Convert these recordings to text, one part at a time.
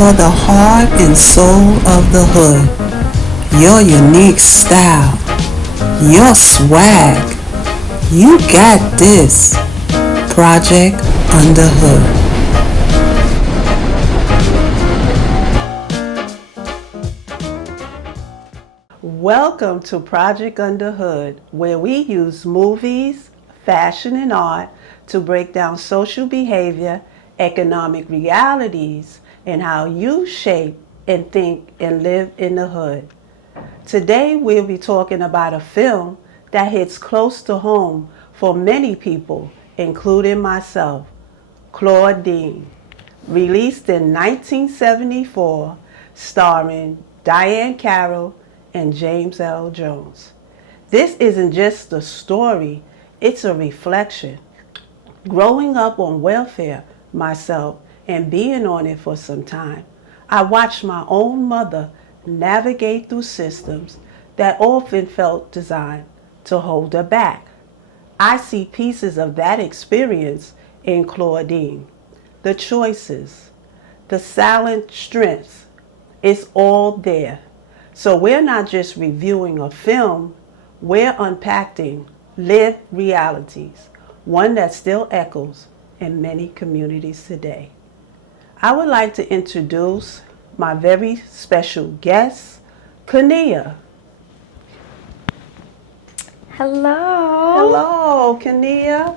You're the heart and soul of the hood. Your unique style. Your swag. You got this. Project Under Hood. Welcome to Project Under Hood, where we use movies, fashion, and art to break down social behavior, economic realities, and how you shape and think and live in the hood. Today we'll be talking about a film that hits close to home for many people, including myself, Claudine, released in 1974, starring Diane Carroll and James L. Jones. This isn't just a story, it's a reflection. Growing up on welfare myself and being on it for some time, I watched my own mother navigate through systems that often felt designed to hold her back. I see pieces of that experience in Claudine. The choices, the silent strengths, it's all there. So we're not just reviewing a film, we're unpacking lived realities, one that still echoes in many communities today. I would like to introduce my very special guest, Kania. Hello. Hello, Kania.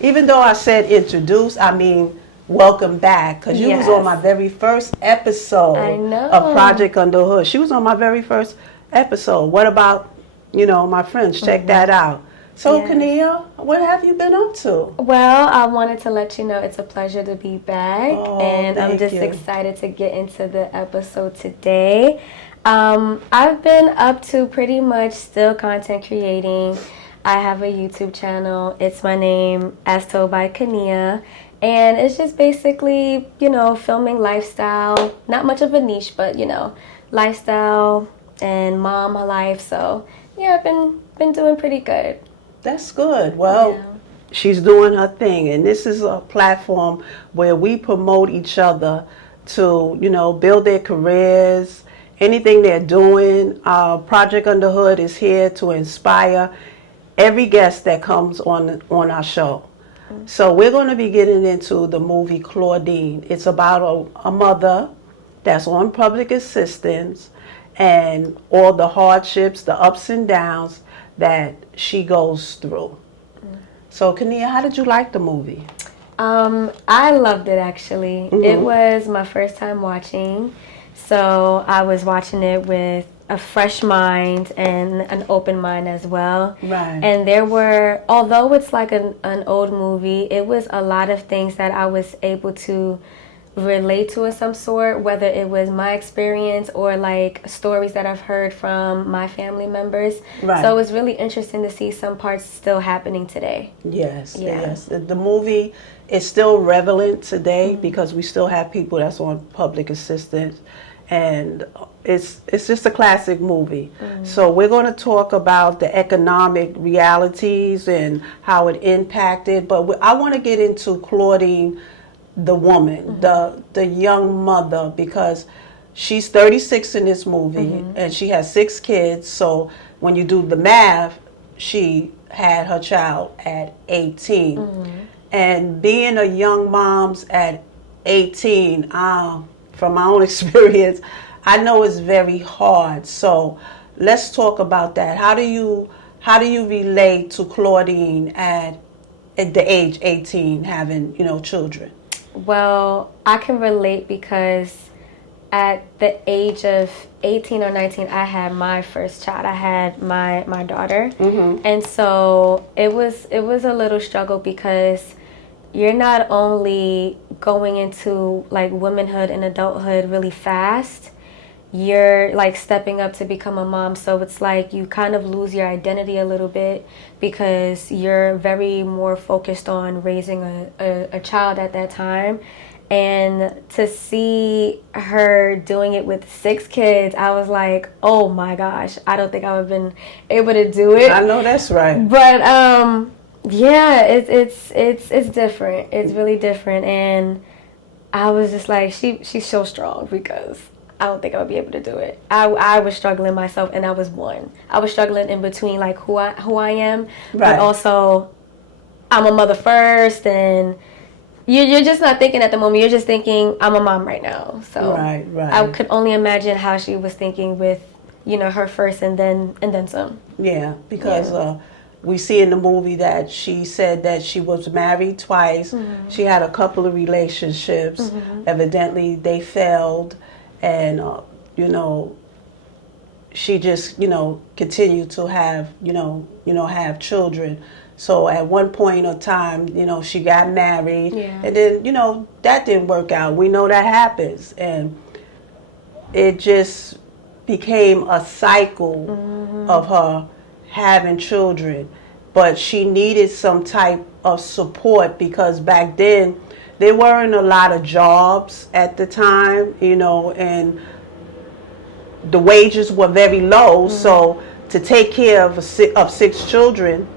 Even though I said introduce, I mean welcome back, because you was on my very first episode of Project Under Hood. She was on my very first episode. What about, my friends? Check that out. So, Kania, what have you been up to? Well, I wanted to let you know it's a pleasure to be back, and I'm just excited to get into the episode today. I've been up to pretty much still content creating. I have a YouTube channel. It's my name, as told by Kania. And it's just basically, filming lifestyle. Not much of a niche, but, lifestyle and mom life. So, I've been doing pretty good. That's good. Well, she's doing her thing. And this is a platform where we promote each other to, build their careers, anything they're doing. Project Under Hood is here to inspire every guest that comes on our show. So we're going to be getting into the movie Claudine. It's about a mother that's on public assistance and all the hardships, the ups and downs that she goes through. So Kania, how did you like the movie? I loved it, actually. It was my first time watching. So I was watching it with a fresh mind and an open mind as well. Right. And there were, although it's like an old movie, it was a lot of things that I was able to relate to of some sort, whether it was my experience or like stories that I've heard from my family members. Right. So it was really interesting to see some parts still happening today. Yes. The movie is still relevant today because we still have people that's on public assistance. And it's just a classic movie. So we're going to talk about the economic realities and how it impacted. But I want to get into Claudine, the woman, the young mother, because she's 36 in this movie and she has 6 kids. So when you do the math, she had her child at 18. And being a young mom's at 18, from my own experience, I know it's very hard. So let's talk about that. How do you relate to Claudine at the age 18 having, children? Well, I can relate because at the age of 18 or 19, I had my first child. I had my daughter. And so it was a little struggle because you're not only going into like womanhood and adulthood really fast, you're like stepping up to become a mom. So it's like you kind of lose your identity a little bit because you're very more focused on raising a child at that time. And to see her doing it with 6 kids, I was like, oh my gosh, I don't think I would have been able to do it. I know that's right. But yeah, it's different. It's really different. And I was just like, she's so strong, because I don't think I would be able to do it. I was struggling myself, and I was one. I was struggling in between, like, who I am, Right. but also I'm a mother first, and you're just not thinking at the moment. You're just thinking, I'm a mom right now. So Right. I could only imagine how she was thinking with, her first and then some. Yeah, because we see in the movie that she said that she was married twice. Mm-hmm. She had a couple of relationships. Mm-hmm. Evidently, they failed, and she just continued to have have children. So at one point of time, she got married, Yeah. and then that didn't work out. We know that happens, and it just became a cycle of her having children. But she needed some type of support, because back then there weren't a lot of jobs at the time, and the wages were very low. So to take care of six children,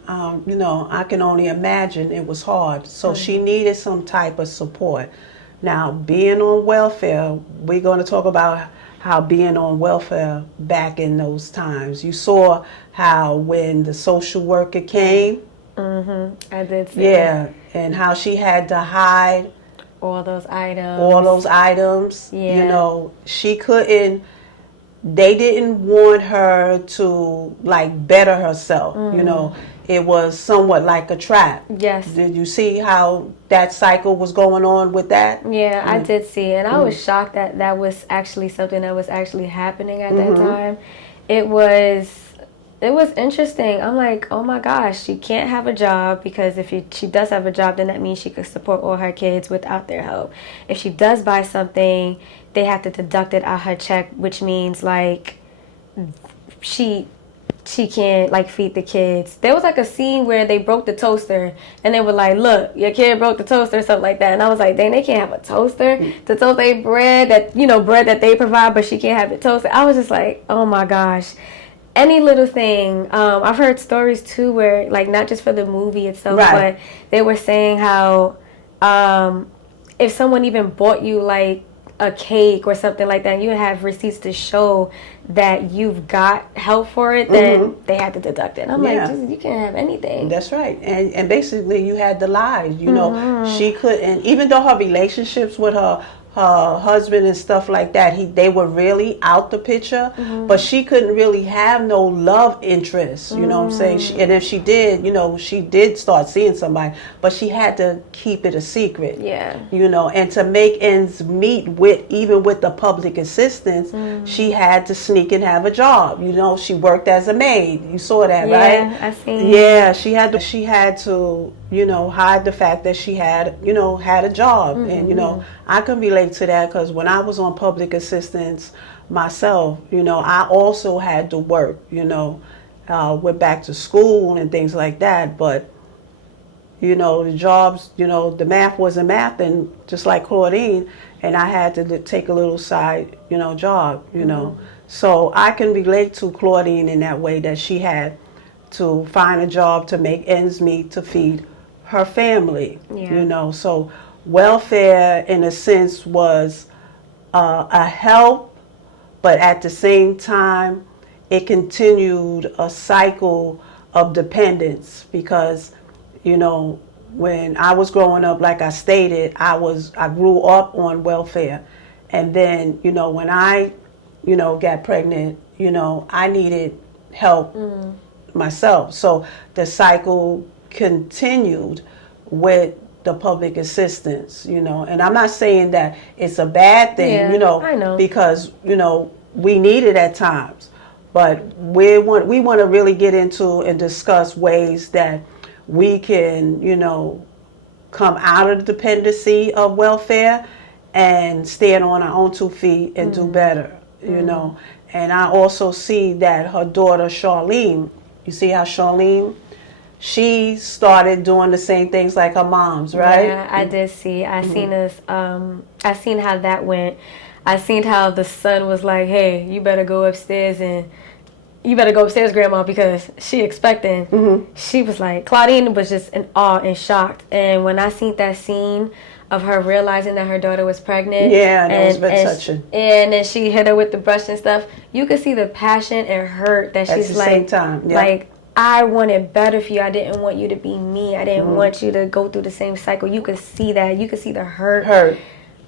I can only imagine it was hard. So she needed some type of support. Now, being on welfare, we're going to talk about how being on welfare back in those times. You saw how when the social worker came. I did see Yeah, and how she had to hide all those items. Yeah. She couldn't. They didn't want her to better herself. It was somewhat like a trap. Yes. Did you see how that cycle was going on with that? Yeah, I did see, and I was shocked that was actually something that was actually happening at that time. It was interesting. I'm like, oh my gosh, she can't have a job, because if she does have a job, then that means she could support all her kids without their help. If she does buy something, they have to deduct it out her check, which means she can't feed the kids. There was a scene where they broke the toaster, and they were like, look, your kid broke the toaster, something like that. And I was like, dang, they can't have a toaster to toast their bread that they provide, but she can't have it toasted. I was just like, oh my gosh. Any little thing. I've heard stories too where, not just for the movie itself, right, but they were saying how if someone even bought you a cake or something like that, and you have receipts to show that you've got help for it, then they had to deduct it. And I'm like, Jesus, you can't have anything. That's right. And basically you had to lie. She couldn't, even though her relationships with her husband and stuff like that, they were really out the picture, but she couldn't really have no love interest, you know what I'm saying? And if she did, she did start seeing somebody, but she had to keep it a secret. Yeah. And to make ends meet even with the public assistance, she had to sneak and have a job. She worked as a maid. You saw that, right? Yeah, I seen. Yeah, she had to hide the fact that she had a job. And I can relate to that, because when I was on public assistance myself, I also had to work, went back to school and things like that. But, the jobs, the math wasn't math, and just like Claudine, and I had to take a little side, job, So I can relate to Claudine in that way, that she had to find a job to make ends meet to feed her family, So welfare, in a sense, was a help, but at the same time, it continued a cycle of dependence, because, when I was growing up, like I stated, I grew up on welfare, and then, when I, got pregnant, I needed help myself. So the cycle continued with the public assistance, and I'm not saying that it's a bad thing, I know. because, we need it at times, but we want to really get into and discuss ways that we can, come out of the dependency of welfare and stand on our own 2 feet and do better, And I also see that her daughter, Charlene, you see how Charlene, she started doing the same things like her mom's, right? Yeah, I did see. I seen this. I seen how that went. I seen how the son was like, "Hey, you better go upstairs and, you better go upstairs, Grandma, because she expecting. She was like, Claudine was just in awe and shocked. And when I seen that scene of her realizing that her daughter was pregnant, that was very touching. And then she hit her with the brush and stuff. You could see the passion and hurt that she's like, same time. Like, I wanted better for you. I didn't want you to be me. I didn't want you to go through the same cycle. You could see that. You could see the hurt.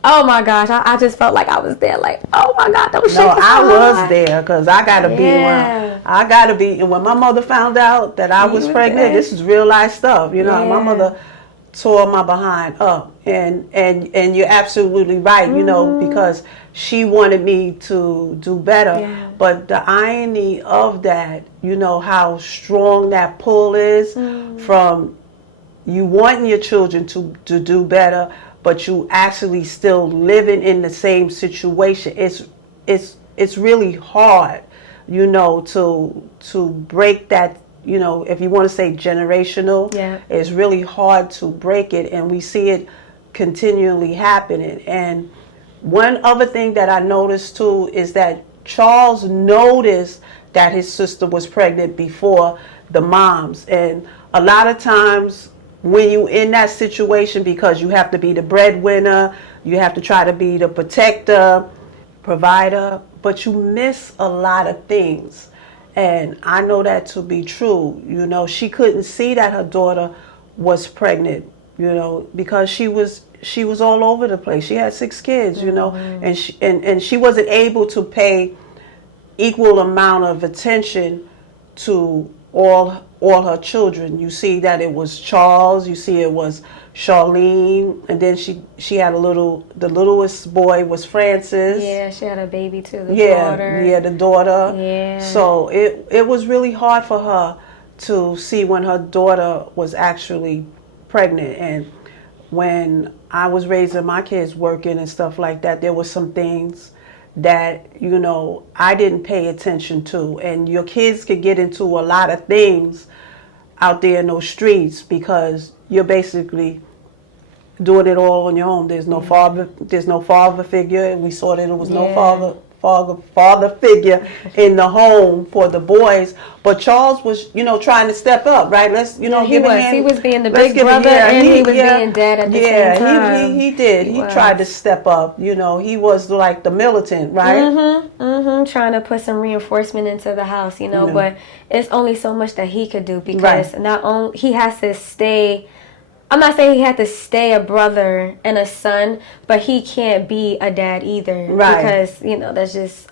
Oh my gosh, I just felt like I was there. Like, oh my God, that was shaking. No, I was there because I gotta be one. I gotta be. And when my mother found out that I was pregnant, this is real life stuff. You know, my mother tore my behind up, and you're absolutely right. You know, because she wanted me to do better. But the irony of that, you know, how strong that pull is from you wanting your children to do better, but you actually still living in the same situation. It's really hard, you know, to break that. You know, if you want to say generational, it's really hard to break it, and we see it continually happening. And one other thing that I noticed too is that Charles noticed that his sister was pregnant before the moms, and a lot of times when you in that situation, because you have to be the breadwinner, you have to try to be the protector, provider, but you miss a lot of things. And I know that to be true. You know, she couldn't see that her daughter was pregnant, you know, because she was all over the place. She had 6 kids, you know, and she wasn't able to pay equal amount of attention to all her children. You see that it was Charles, you see it was Charlene, and then she had the littlest boy was Francis. Yeah, she had a baby too, the daughter. Yeah, the daughter. Yeah. So it was really hard for her to see when her daughter was actually pregnant. And when I was raising my kids, working and stuff like that, there were some things that, you know, I didn't pay attention to. And your kids could get into a lot of things out there in those streets because you're basically doing it all on your own. There's no father figure. We saw that it was no father figure in the home for the boys. But Charles was, you know, trying to step up, right? Let's, you know, give him. He was being the big brother, and he was being dad at the same time. He did. He tried to step up. You know, he was like the militant, right? Trying to put some reinforcement into the house, you know. But it's only so much that he could do because not only he has to stay. I'm not saying he had to stay a brother and a son, but he can't be a dad either. Right. Because, you know, that's just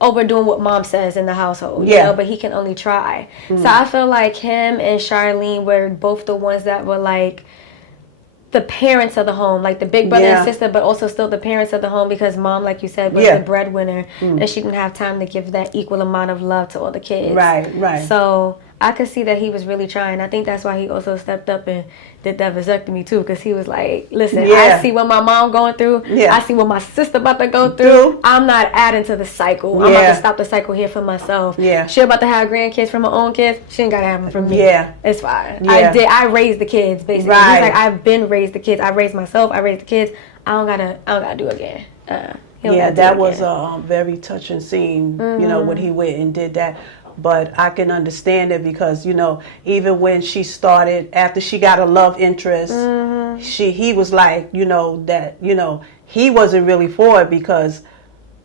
overdoing what mom says in the household. You know, but he can only try. So I feel like him and Charlene were both the ones that were like the parents of the home, like the big brother and sister, but also still the parents of the home because mom, like you said, was the breadwinner and she didn't have time to give that equal amount of love to all the kids. Right. So I could see that he was really trying. I think that's why he also stepped up and did that vasectomy too, because he was like, listen, I see what my mom going through. I see what my sister about to go through. I'm not adding to the cycle. I'm about to stop the cycle here for myself. She about to have grandkids from her own kids. She ain't got to have them from me. It's fine. I raised the kids, basically. He's like, I've been raised the kids. I raised myself. I raised the kids. I don't gotta do it again. That was a very touching scene, you know, when he went and did that. But I can understand it because, you know, even when she started, after she got a love interest, he was like, you know, that, you know, he wasn't really for it because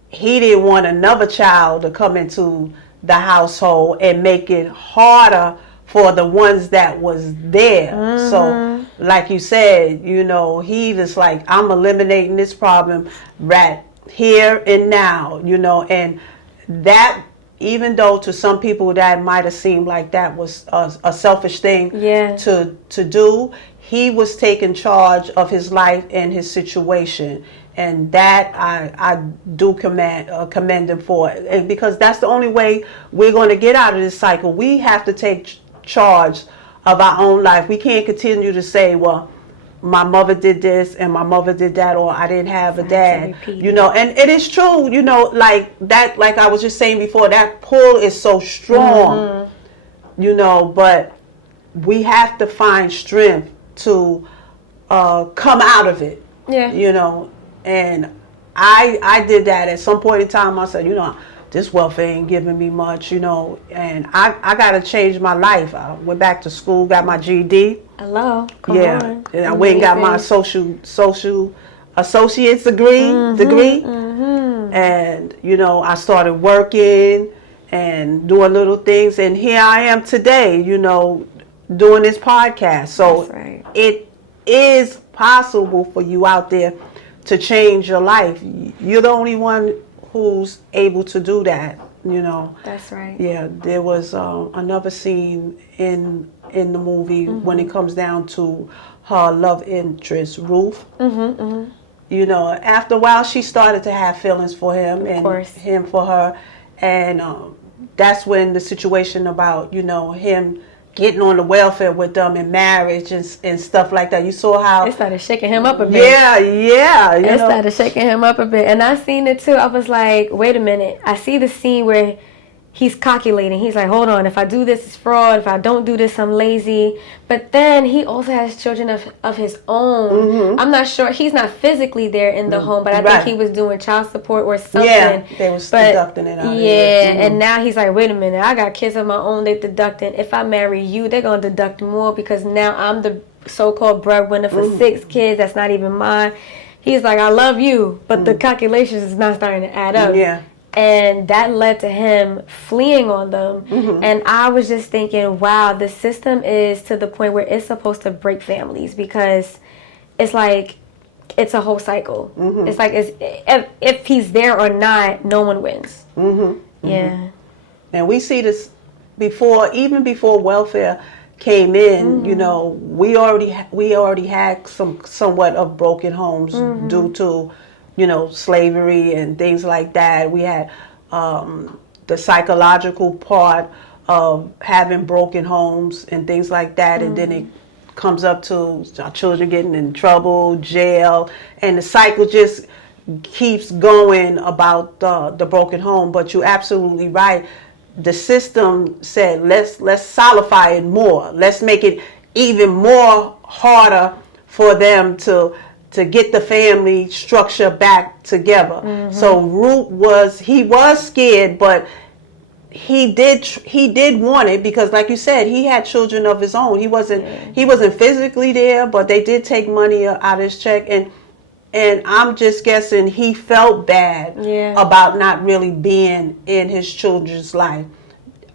he didn't want another child to come into the household and make it harder for the ones that was there. So, like you said, you know, he was like, I'm eliminating this problem right here and now, you know, and that, even though to some people that might have seemed like that was a selfish thing to do, he was taking charge of his life and his situation. And that I do commend him for it. And because that's the only way we're going to get out of this cycle. We have to take charge of our own life. We can't continue to say, well, my mother did this and my mother did that, or I didn't have a dad, you know. And it is true, you know, like that, like I was just saying before, that pull is so strong, you know, but we have to find strength to come out of it, you know. And I did that at some point in time. I said, you know, this welfare ain't giving me much, and I got to change my life. I went back to school, got my GED. Hello, come Yeah, on. and I went and got my social associate's degree, and I started working and doing little things, and here I am today, doing this podcast. So That's right. it is possible for you out there to change your life. You're the only one who's able to do that, That's right. Yeah, there was another scene in the movie when it comes down to her love interest, Ruth. After a while, she started to have feelings for him and him for her, and that's when the situation about him getting on the welfare with them in marriage and stuff like that. You saw how it started shaking him up a bit. Yeah. It started shaking him up a bit, and I seen it too. I was like, wait a minute. I see the scene where he's calculating. He's like, hold on, if I do this, it's fraud. If I don't do this, I'm lazy. But then he also has children of his own. I'm not sure. He's not physically there in the home, but I think he was doing child support or something. Yeah, they was deducting it out of there. And now he's like, wait a minute, I got kids of my own. They're deducting. If I marry you, they're going to deduct more because now I'm the so-called breadwinner for 6 kids. That's not even mine. He's like, I love you, but the calculations is not starting to add up. Yeah. And that led to him fleeing on them. And I was just thinking, wow, the system is to the point where it's supposed to break families because it's like it's a whole cycle. It's like if he's there or not, no one wins. Yeah. And we see this even before welfare came in. We already had somewhat of broken homes due to slavery and things like that. We had the psychological part of having broken homes and things like that, and then it comes up to our children getting in trouble, jail, and the cycle just keeps going about the broken home. But you're absolutely right. The system said let's solidify it more. Let's make it even more harder for them to get the family structure back together. So Root was scared, but he did want it because, like you said, he had children of his own. He wasn't physically there, but they did take money out of his check, and I'm just guessing he felt bad about not really being in his children's life.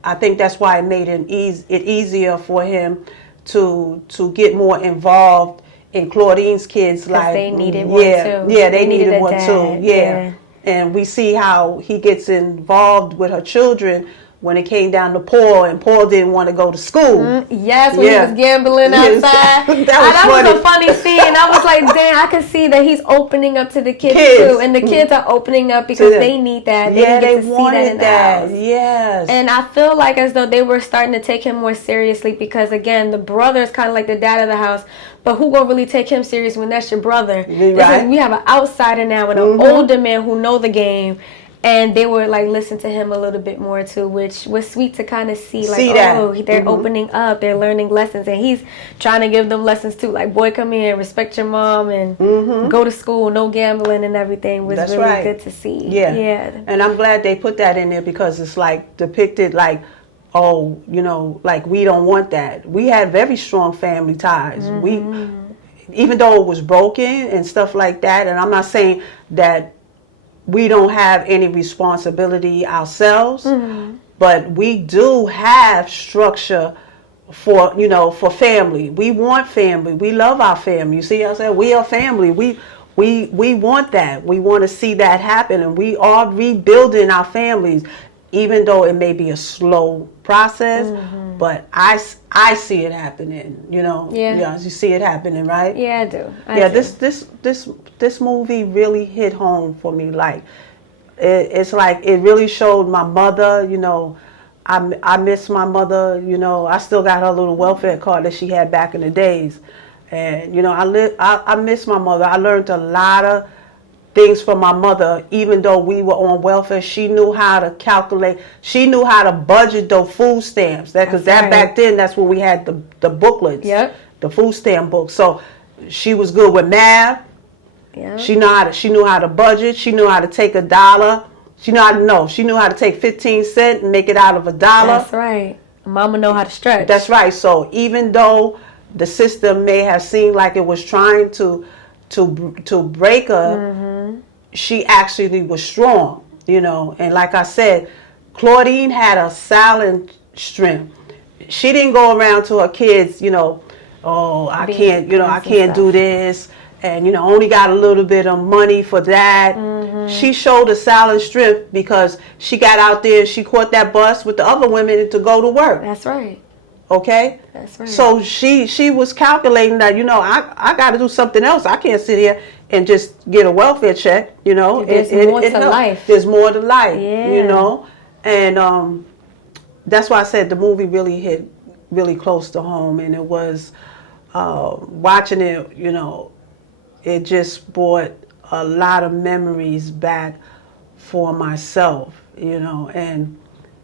I think that's why it made it easier for him to get more involved in Claudine's kids' life. They needed one too. Yeah, they needed one too. Yeah. And we see how he gets involved with her children when it came down to Paul, and Paul didn't want to go to school. Yes, when he was gambling outside. That was a funny scene. I was like, damn, I could see that he's opening up to the kids too. And the kids are opening up because they need that. They didn't get to see that in the house. Yes. And I feel like as though they were starting to take him more seriously because, again, the brother is kind of like the dad of the house. But who gonna really take him serious when that's your brother? Right. We have an outsider now and an older man who know the game. And they were like, listen to him a little bit more too, which was sweet to kind of see. Like, they're opening up, they're learning lessons, and he's trying to give them lessons too. Like, boy, come here, respect your mom, and go to school, no gambling and everything. Was really good to see. Yeah. And I'm glad they put that in there because it's like depicted like, oh, like we don't want that. We had very strong family ties. We, even though it was broken and stuff like that, and I'm not saying that we don't have any responsibility ourselves, but we do have structure for family. We want family. We love our family. You see what I'm saying? We are family. We want that. We want to see that happen, and we are rebuilding our families, even though it may be a slow process. But I see it happening. Yeah, you see it happening, right? Yeah, I do. I do. This movie really hit home for me. Like, it's like it really showed my mother. I miss my mother. I still got her little welfare card that she had back in the days, and I miss my mother. I learned a lot of things from my mother. Even though we were on welfare, she knew how to calculate. She knew how to budget those food stamps. Because back then, that's when we had the booklets. Yep. The food stamp book. So she was good with math. Yeah. She knew how to budget. She knew how to take $1 She knew how to know. She knew how to take 15 cents and make it out of $1. That's right. Mama know how to stretch. That's right. So even though the system may have seemed like it was trying to break her, she actually was strong, you know. And like I said, Claudine had a silent strength. She didn't go around to her kids, you know, oh, I can't, you know, I can't do this, and, you know, only got a little bit of money for that. She showed a silent strength because she got out there and she caught that bus with the other women to go to work. That's right. Okay? That's right. So she was calculating that, you know, I got to do something else. I can't sit here and just get a welfare check, you know. There's more to life. There's more to life, Yeah. you know. And that's why I said the movie really hit really close to home. And it was, watching it, you know, it just brought a lot of memories back for myself, you know. And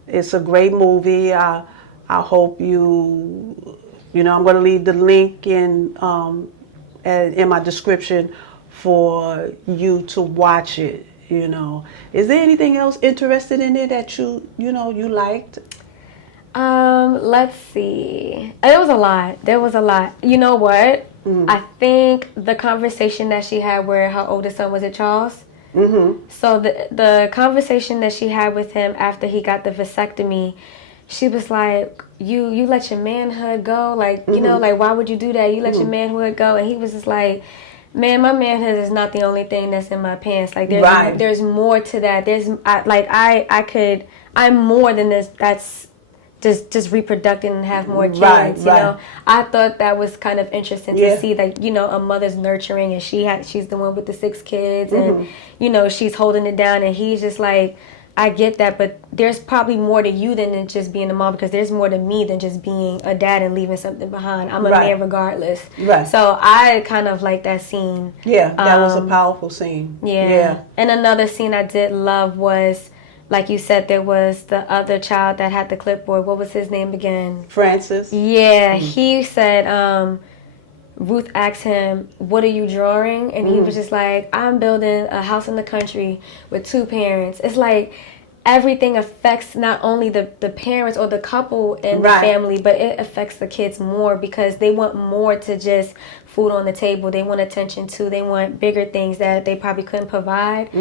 it's a great movie. I hope you know, I'm going to leave the link in my description for you to watch it, you know. Is there anything else interested in it that you liked? Let's see. There was a lot. You know what? I think the conversation that she had where her oldest son was at Charles. So the conversation that she had with him after he got the vasectomy, she was like, you let your manhood go, like, you know, like, why would you do that? You let your manhood go. And he was just like, man, my manhood is not the only thing that's in my pants. Like, there's more to that. I'm more than this. That's just reproducing and have more kids, you know. I thought that was kind of interesting to see that, you know, a mother's nurturing and she's the one with the 6 kids and, you know, she's holding it down, and he's just like, I get that, but there's probably more to you than just being a mom, because there's more to me than just being a dad and leaving something behind. I'm a man regardless. So I kind of like that scene. Yeah, that was a powerful scene. Yeah. And another scene I did love was, like you said, there was the other child that had the clipboard. What was his name again? Francis. Yeah, he said, Ruth asked him, what are you drawing? And he was just like, I'm building a house in the country with 2 parents. It's like everything affects not only the parents or the couple and the family, but it affects the kids more, because they want more to just food on the table. They want attention too. They want bigger things that they probably couldn't provide.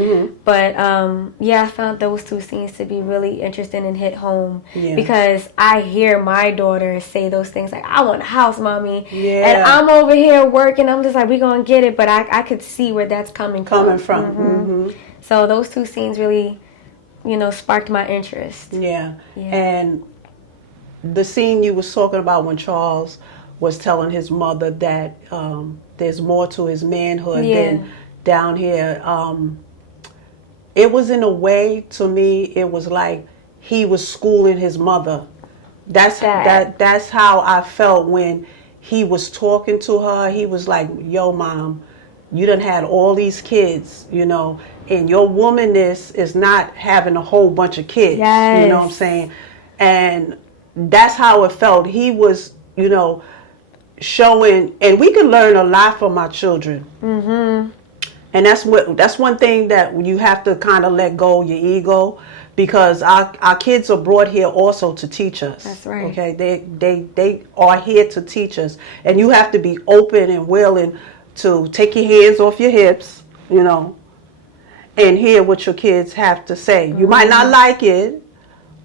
But I found those 2 scenes to be really interesting and hit home, because I hear my daughter say those things like, I want a house, mommy. And I'm over here working. I'm just like, we're going to get it. But I could see where that's coming from. So those 2 scenes really, you know, sparked my interest. And the scene you was talking about when Charles was telling his mother that there's more to his manhood than down here. It was, in a way, to me, it was like he was schooling his mother. That's how I felt when he was talking to her. He was like, yo, Mom, you done had all these kids, you know, and your womanness is not having a whole bunch of kids. You know what I'm saying? And that's how it felt. He was, you know, showing, and we can learn a lot from our children. And that's one thing that you have to kind of let go your ego, because our kids are brought here also to teach us. That's right. Okay, they are here to teach us, and you have to be open and willing to take your hands off your hips, you know, and hear what your kids have to say. You might not like it,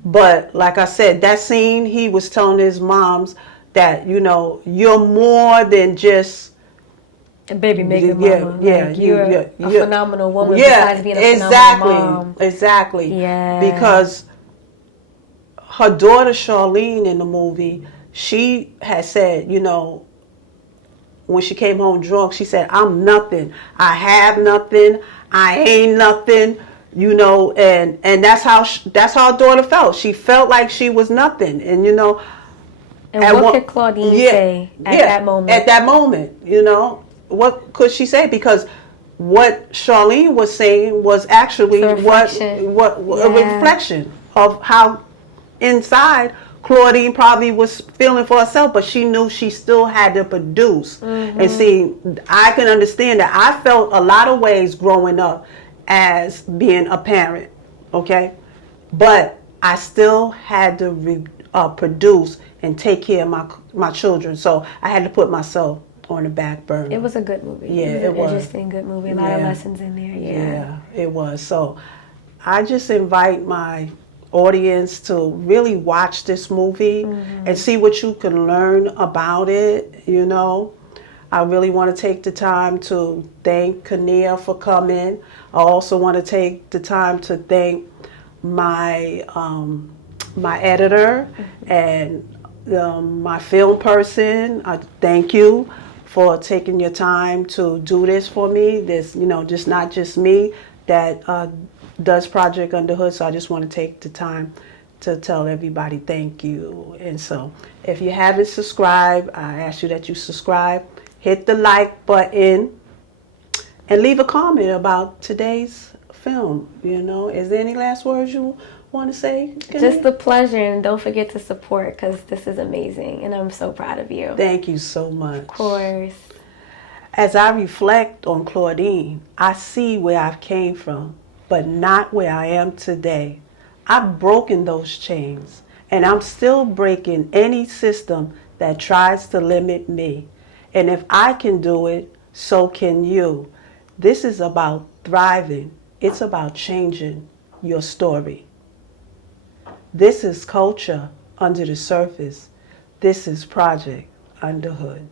but like I said, that scene, he was telling his moms that, you know, you're more than just a baby maker mama. You're a phenomenal woman besides being a phenomenal mom. Exactly. Because her daughter Charlene in the movie, she had said, you know, when she came home drunk, she said, I'm nothing. I have nothing. I ain't nothing. You know, and that's how her daughter felt. She felt like she was nothing. And, you know. And what could Claudine say at that moment? At that moment, you know. What could she say? Because what Charlene was saying was actually a reflection of how inside Claudine probably was feeling for herself, but she knew she still had to produce. And see, I can understand that. I felt a lot of ways growing up as being a parent. okay? But I still had to produce and take care of my children. So I had to put myself on the back burner. It was a good movie. Yeah, it was it an was. Interesting, good movie. A lot of lessons in there. Yeah, it was. So I just invite my audience to really watch this movie and see what you can learn about it, you know. I really want to take the time to thank Kania for coming. I also want to take the time to thank my my editor and my film person. I thank you for taking your time to do this for me. This, you know, just not just me that does Project Under Hood. So I just want to take the time to tell everybody thank you. And so if you haven't subscribed, I ask you that you subscribe, hit the like button, and leave a comment about today's film. You know, is there any last words you want to say? Just a pleasure, and don't forget to support, because this is amazing, and I'm so proud of you. Thank you so much. Of course. As I reflect on Claudine, I see where I came from, but not where I am today. I've broken those chains, and I'm still breaking any system that tries to limit me. And if I can do it, so can you. This is about thriving. It's about changing your story. This is culture under the surface. This is Project Under Hood.